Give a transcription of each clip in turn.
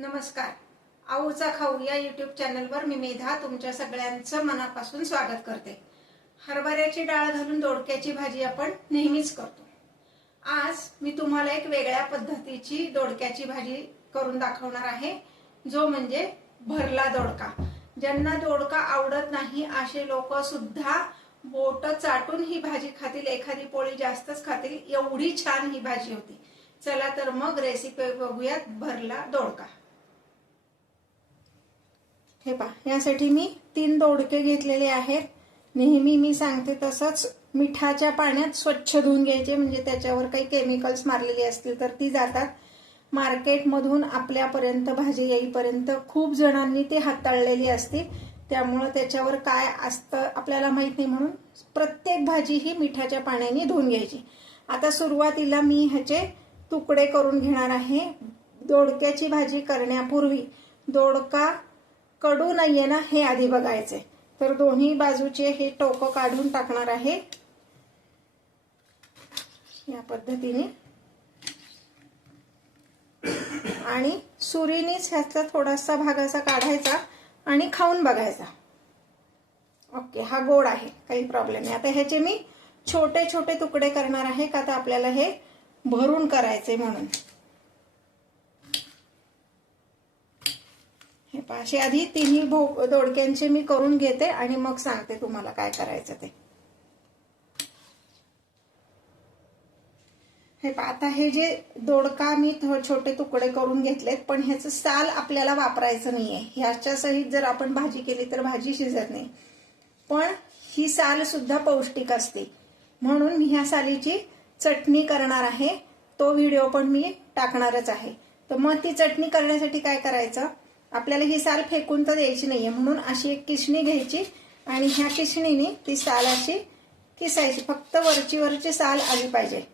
नमस्कार. आऊचा खाऊ या यूट्यूब चॅनलवर मी मेधा तुमच्या सगळ्यांचं मनापासून स्वागत करते. हरभऱ्याची डाळ घालून दोडक्याची भाजी आपण नेहमीच करतो. आज मी तुम्हाला एक वेगळ्या पद्धतीची दोडक्याची भाजी करून दाखवणार आहे, जो म्हणजे भरला दोडका. ज्यांना दोडका आवडत नाही असे लोक सुद्धा बोट चाटून ही भाजी खातील, एखादी पोळी जास्तच खातील, एवढी छान ही भाजी होती. चला तर मग रेसिपी बघूयात. भरला दोडका. हे पहा, यासाठी मी 3 दोडके घेतलेले आहेत. नेहमी मी सांगते तसंच मिठाच्या पाण्यात स्वच्छ धुवून घ्यायचे, म्हणजे त्याच्यावर काही केमिकल्स मारलेली असतील तर ती जातात. मार्केटमधून आपल्यापर्यंत भाजी येईपर्यंत खूप जणांनी ती हाताळलेली असते, त्यामुळे त्याच्यावर काय असतं आपल्याला माहित नाही, म्हणून प्रत्येक भाजी ही मिठाच्या पाण्याने धुवून घ्यायची. आता सुरुवातीला मी ह्याचे तुकडे करून घेणार आहे. दोडक्याची भाजी करण्यापूर्वी दोडका कडू नाहीये ना हे आधी बघायचे. तर दोन्ही बाजूचे हे टोक काढून टाकणार आहे या पद्धतीने, आणि सुरीनेच ह्याचा थोडासा भाग असा काढायचा आणि खाऊन बघायचा. ओके, हा गोड आहे, काही प्रॉब्लेम नाही. आता ह्याचे मी छोटे छोटे तुकडे करणार आहे, का तर आपल्याला हे भरून करायचे म्हणून. हे पहा, अशी आधी तिन्ही दोडक्यांचे मी करून घेते आणि मग सांगते तुम्हाला काय करायचं ते. हे पहा, आता हे जे दोडका मी छोटे तुकडे करून घेतलेत, पण ह्याचं साल आपल्याला वापरायचं नाहीये. ह्याच्या सहित जर आपण भाजी केली तर भाजी शिजत नाही, पण ही साल सुद्धा पौष्टिक असते, म्हणून मी ह्या सालीची चटणी करणार आहे. तो व्हिडिओ पण मी टाकणारच आहे. तर मग ती चटणी करण्यासाठी काय करायचं, आपल्याला ही साल फेकून तर द्यायची नाहीये, म्हणून अशी एक किसणी घ्यायची आणि ह्या किसणीने ती साल अशी किसायची. फक्त वरची साल आली पाहिजे.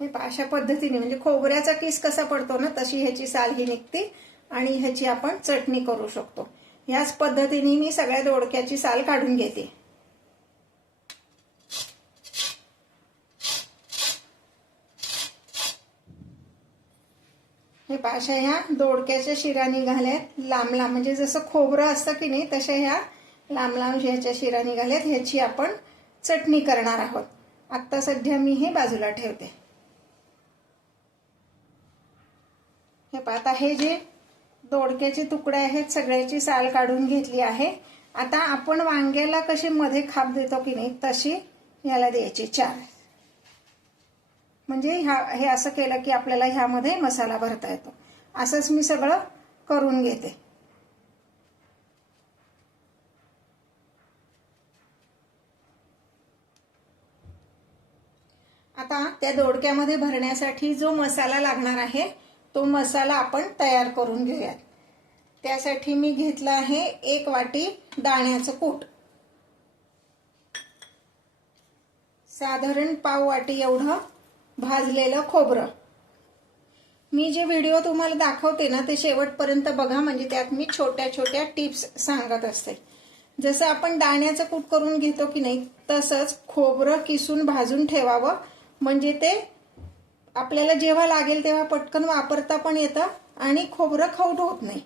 हे पहा, अशा पद्धतीने, म्हणजे खोबऱ्याचा किस कसा पडतो ना तशी ह्याची साल ही निघते आणि ह्याची आपण चटणी करू शकतो. याच पद्धतीने मी सगळ्या दोडक्याची साल काढून घेते. हे पहा, अशा ह्या दोडक्याच्या शिरा निघाल्यात लांब लांब, म्हणजे जसं खोबरं असतं की नाही तशा ह्या लांब लांब ह्याच्या शिरा निघाल्यात. ह्याची आपण चटणी करणार आहोत. आता सध्या मी हे बाजूला ठेवते. हे पहा, आता हे जे दोडक्याचे तुकडे आहेत सगळ्याची साल काढून घेतली आहे. आता आपण वांग्याला कशी मध्ये खाप देतो की नाही तशी ह्याला द्यायची 4, म्हणजे हे असं केलं की आपल्याला ह्यामध्ये मसाला भरता येतो. असंच मी सगळं करून घेते. आता त्या दोडक्यामध्ये भरण्यासाठी जो मसाला लागणार आहे तो मसाला आपण तयार करून घेऊयात. त्यासाठी मी घेतला आहे 1 वाटी दाण्याचं कूट, साधारण पाव वाटी एवढं भाजलेलं खोबरं. मी जे व्हिडिओ तुम्हाला दाखवते ना ते शेवटपर्यंत बघा, म्हणजे त्यात मी छोट्या छोट्या टिप्स सांगत असते. जसं आपण दाण्याचं कूट करून घेतो की नाही तसंच खोबरं किसून भाजून ठेवावं, म्हणजे ते आपल्याला जेव्हा लागेल तेव्हा पटकन वापरता पण येतं आणि खोबरं खवट होत नाही.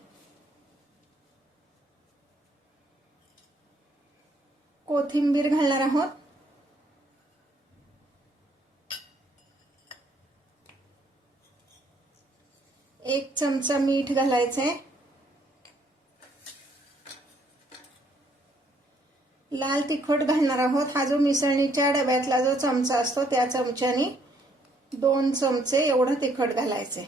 कोथिंबीर घालणार आहोत. एक चमचा मीठ घालायचंय. लाल तिखट घालणार आहोत. हा जो मिसळणीच्या डब्यातला जो चमचा असतो त्या चमच्याने 2 चमचे एवढं तिखट घालायचंय.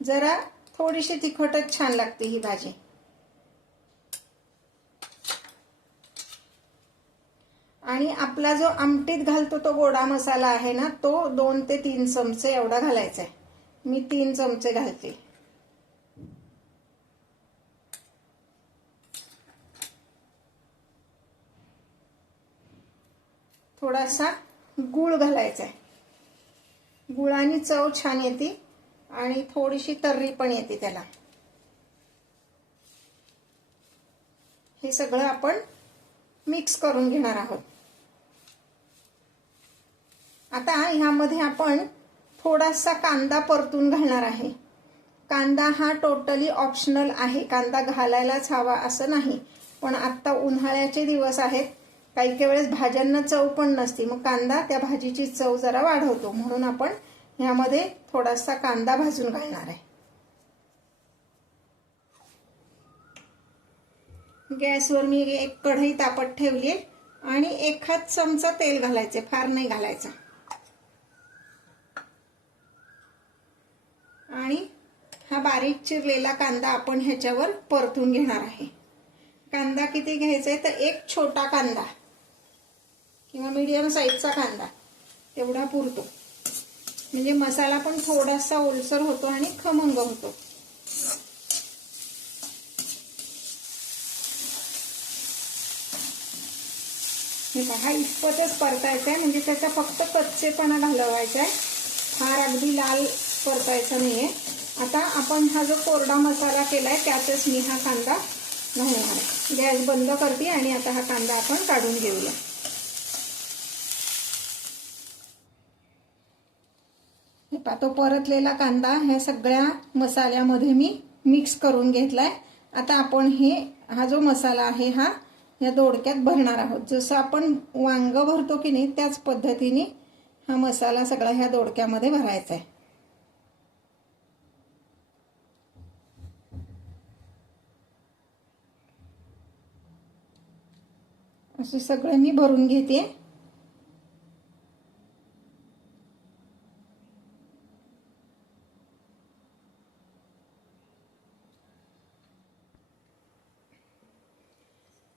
जरा थोडीशी तिखटच छान लागते ही भाजी. आणि आपला जो आमटीत घालतो तो गोडा मसाला आहे ना तो 2 ते 3 चमचे एवढा घालायचा आहे. मी 3 चमचे घालते. थोडासा गूळ घालायचा आहे. गुळाने चव छान येते आणि थोडीशी तर्री पण येते त्याला. हे सगळं आपण मिक्स करून घेणार आहोत. आता ह्यामध्ये आपण थोडासा कांदा परतून घालणार आहे. कांदा हा टोटली ऑप्शनल आहे, कांदा घालायलाच हवा असं नाही. पण आता उन्हाळ्याचे दिवस आहेत, काही काही वेळेस भाज्यांना चव पण नसते, मग कांदा त्या भाजीची चव जरा वाढवतो, म्हणून आपण ह्यामध्ये थोडासा कांदा भाजून घालणार आहे. गॅसवर मी एक कढई तापत ठेवली आणि 1 चमचा तेल घालायचे, फार नाही घालायचं. आणि हा बारीक चिरलेला कांदा आपण ह्याच्यावर परतून घेणार आहे. कांदा किती घ्यायचा आहे तर 1 छोटा कांदा किंवा मीडियम साईजचा कांदा तेवढा पुरतो, म्हणजे मसाला पण थोडासा ओलसर होतो आणि खमंग होतो. हे पहा, इतपतच परतायचं आहे, म्हणजे त्याचा फक्त कच्चेपणा घालवायचा आहे, फार अगदी लाल परतायचा नाहीये. आता आपण हा जो कोरडा मसाला केलाय त्यातच मी हा कांदा घालणार आहे. गॅस बंद करते आणि आता हा कांदा आपण काढून घेऊया. हे पहा, तो परतलेला कांदा ह्या सगळ्या मसाल्यामध्ये मी मिक्स करून घेतलाय. आता आपण हा जो मसाला आहे हा या दोडक्यात भरणार आहोत. जसं आपण वांग भरतो की नाही त्याच पद्धतीने हा मसाला सगळा ह्या दोडक्यामध्ये भरायचा आहे. असे सगळे मी भरून घेते.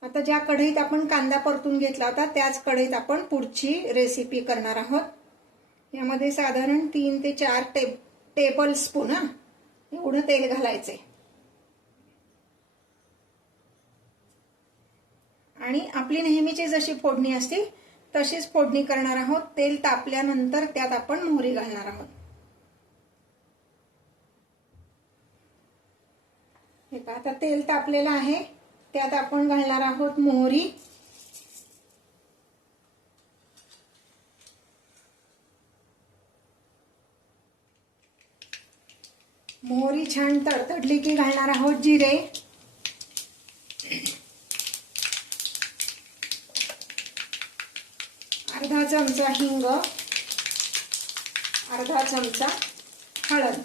आता ज्या कढईत आपण कांदा परतून घेतला होता त्याच कढईत आपण पुढची रेसिपी करणार आहोत. यामध्ये साधारण 3 ते 4 टेबल स्पून एवढं तेल घालायचे आणि आपली नेहमीची जशी फोडणी असते तशीच फोडणी करणार आहोत. तेल तापल्यानंतर त्यात आपण मोहरी घालणार आहोत. हे पहा, आता तेल तापलेलं आहे, त्यात आपण घालणार आहोत मोहरी. मोहरी छान तडतडली की घालणार आहोत जिरे. अर्धा चमचा हिंग, अर्धा चमचा हळद.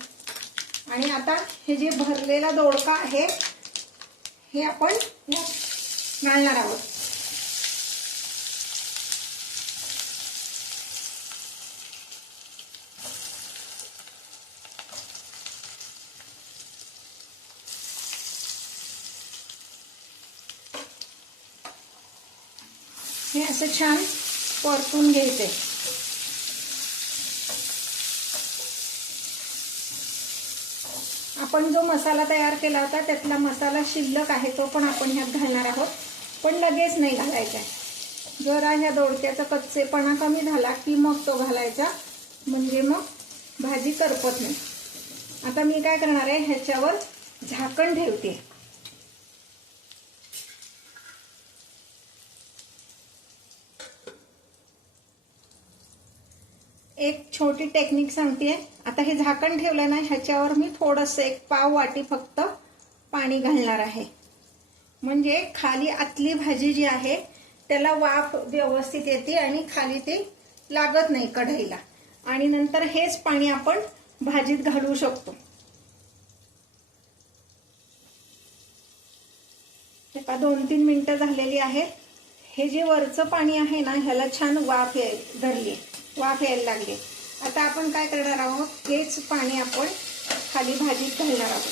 आणि आता हे जे भरलेला दोडका आहे हे आपण घालणार आहोत. हे असं छान परतून घ्यायचे. आपण जो मसाला तयार केला होता त्यातला मसाला शिल्लक आहे तो पण आपण ह्यात घालणार आहोत, पण लगेच नाही घालायचा आहे. जरा ह्या दोडक्याचा कच्चेपणा कमी झाला की मग तो घालायचा, म्हणजे मग भाजी करपत नाही. आता मी काय करणार आहे, ह्याच्यावर झाकण ठेवते. एक छोटी टेक्निक सांगते. आता हे झाकण ठेवलं ना, ह्याच्यावर मी थोडंसं 1 पाव वाटी फक्त पाणी घालणार आहे, म्हणजे खाली आतली भाजी जी आहे त्याला वाफ व्यवस्थित येते आणि खाली ते लागत नाही कढईला. आणि नंतर हेच पाणी आपण भाजीत घालू शकतो. आता 2-3 मिनिटं झालेली आहेत. हे जे वरचं पाणी आहे ना ह्याला छान वाफ धरली, वाफ यायला लागली. आता आपण काय करणार आहोत, हेच पाणी आपण खाली भाजीत घालणार आहोत.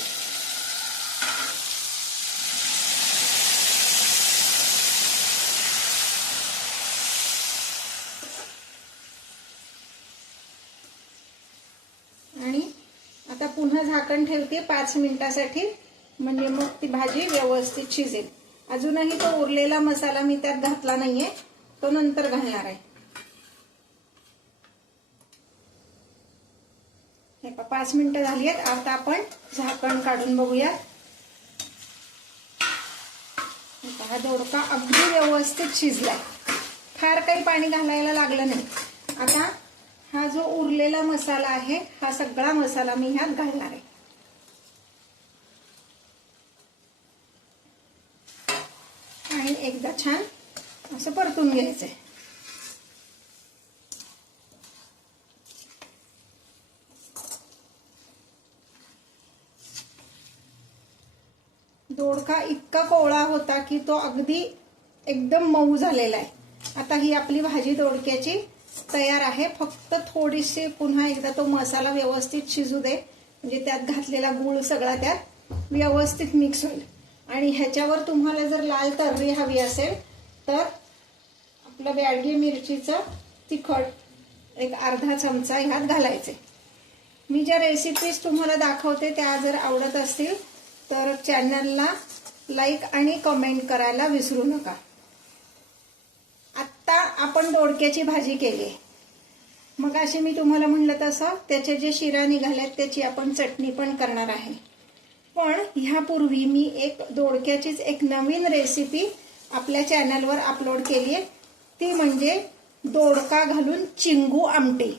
आणि आता पुन्हा झाकण ठेवते 5 मिनिटासाठी, म्हणजे मग ती भाजी व्यवस्थित शिजेल. अजूनही तो उरलेला मसाला मी त्यात घातला नाहीये, तो नंतर घालणार आहे. हे 5 मिनिटं झाली आहेत. आता आपण झाकण काढून बघूया. हा दोडका अगदी व्यवस्थित शिजलाय, फार काही पाणी घालायला लागलं नाही. आता हा जो उरलेला मसाला आहे, हा सगळा मसाला मी ह्यात घालणार आहे. आणि एकदा छान असं परतून घ्यायचंय. दोडका इतका कोवळा होता की तो अगदी एकदम मऊ झालेला आहे. आता ही आपली भाजी दोडक्याची तयार आहे. फक्त थोडीशी पुन्हा एकदा तो मसाला व्यवस्थित शिजू दे, म्हणजे त्यात घातलेला गूळ सगळा त्यात व्यवस्थित मिक्स होईल. आणि ह्याच्यावर तुम्हाला जर लाल तर्री हवी असेल तर आपलं बॅडगी मिरचीचं तिखट एक अर्धा चमचा ह्यात घालायचे. मी ज्या रेसिपीज तुम्हाला दाखवते त्या जर आवडत असतील तर चॅनलला लाईक आणि कमेंट करायला विसरू नका. आत्ता आपण दोडक्याची भाजी केली, मग अशी मी तुम्हाला म्हणलं तसं त्याचे जे शिरा निघाल्यात त्याची आपण चटणी पण करणार आहे. पण ह्यापूर्वी मी एक दोडक्याचीच एक नवीन रेसिपी आपल्या चॅनलवर अपलोड केली आहे, ती म्हणजे दोडका घालून चिंगू आमटी.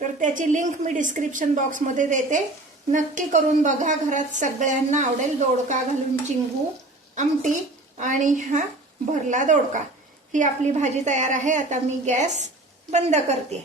तर त्याची लिंक मी डिस्क्रिप्शन बॉक्समध्ये देते, नक्की करून बघा. घरात सगळ्यांना आवडेल. दोडका घालून चिंगू आमटी आणि हा भरला दोडका. ही आपली भाजी तयार आहे. आता मी गॅस बंद करते.